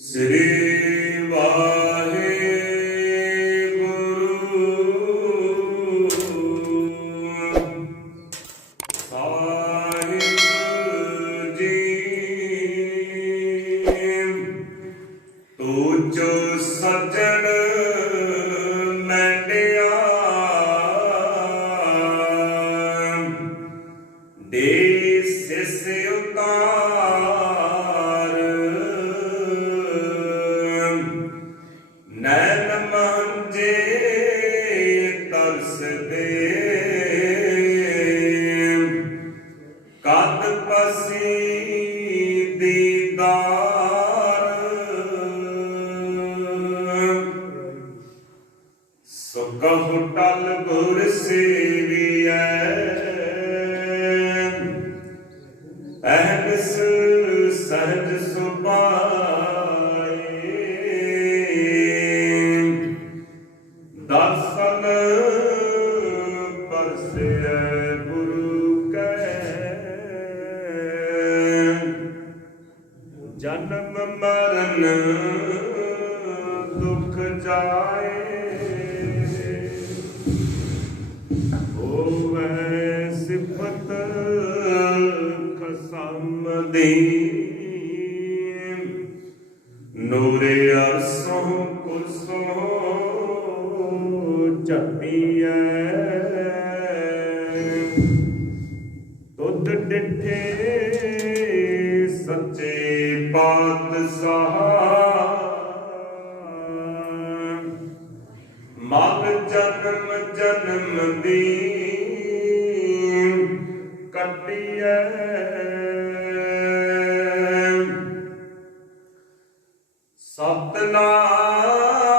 ਸ੍ਰੀ ਵਾਹਿਗੁਰੂ। ਸਾਹਿਬ ਜੀ ਤੂਜੋ ਸਜਣ ਮੈਂਡਿਆ ਦੇ ਸਿਸ ਕਦ ਪਸੀ ਦੀਦਾਰ? ਸੋ ਕਹੂ ਟਲ ਗੁਰ ਸੇਵੀਐ। ਅਹਨਸ ਸਹਜ ਸੁਭਾਏ। ਦਰਸ਼ਨ ਪਰਸੈ ਗੁਰੂ ਦੀ ਨੂਰੇ ਅਰਸੋਂ ਕੁਰਸੋਂ ਚੱਪੀਐ ਤੁਧ ਡਿਠੇ ਸੱਚੇ ਪਾਤਸ਼ਾਹ। ਮਗ ਜਨਮ ਜਨਮ ਦੀ ਕੱਟੀਐ Allah.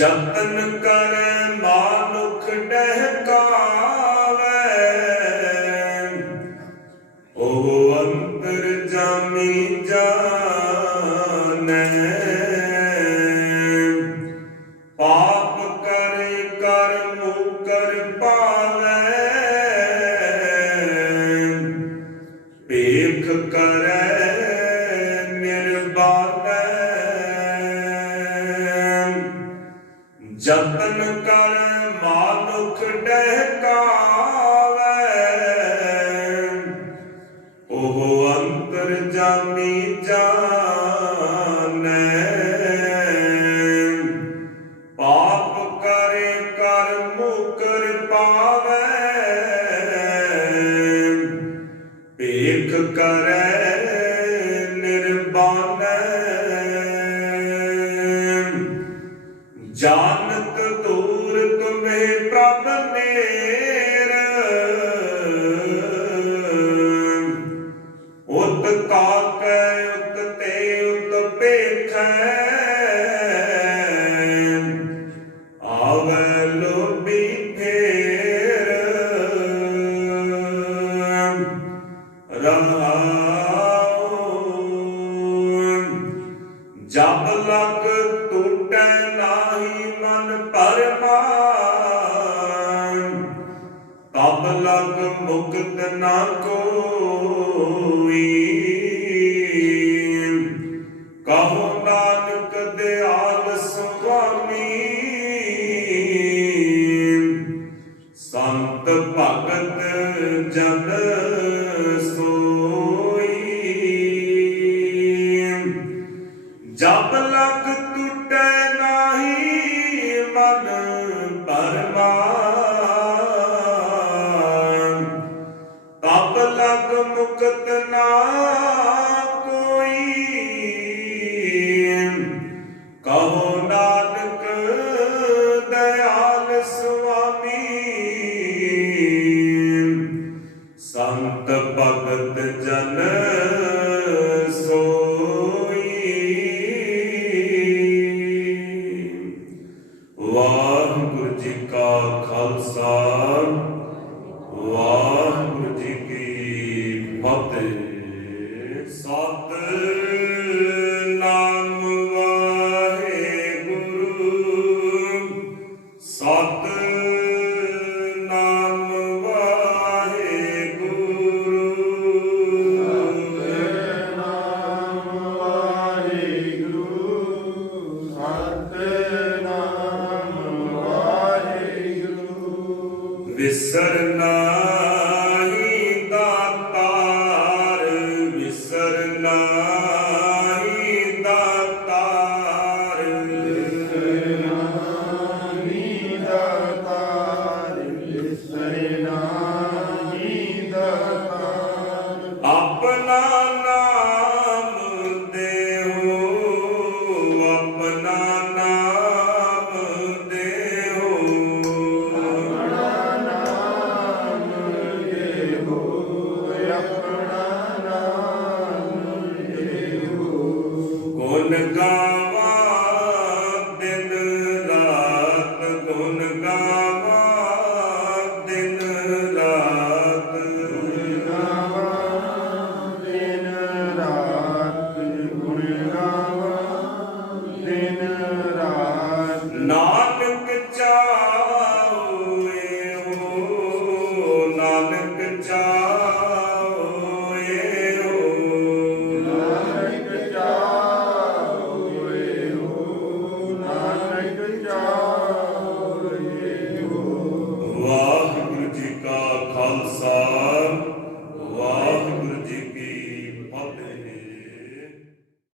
ਜਤਨ ਕਰ ਮਾਨੁਖ ਡਹਿਕਾਵੇ ਉਹ ਅੰਤਰ ਜਾਮੀ ਜਾਣੈ। ਪਾਪ ਕਰੇ ਕਰ ਮੁਕਰ ਪਾਵੇ। ਭੇਖ ਕਰੈ ਕਰੈ ਨਿਰਬਾਨੈ। ਜਾਨਤ ਦੂਰ ਤੁਮੇ ਪ੍ਰਭ ਨੇਰ ਮਨ ਪਰਮਾਨ। ਤਬ ਲਗ ਮੁਕਤ ਨਾ ਕੋਈ। ਕਹੋ ਨਾਨਕ ਦਿਆਲ ਸੁਆਮੀ। ਸੰਤ ਭਗਤ ਜਨ ਸੋਈ। ਜਬ ਲਗ ਟੁੱਟੈ ਨਾ Sade, Amen. ਨਾਨਕ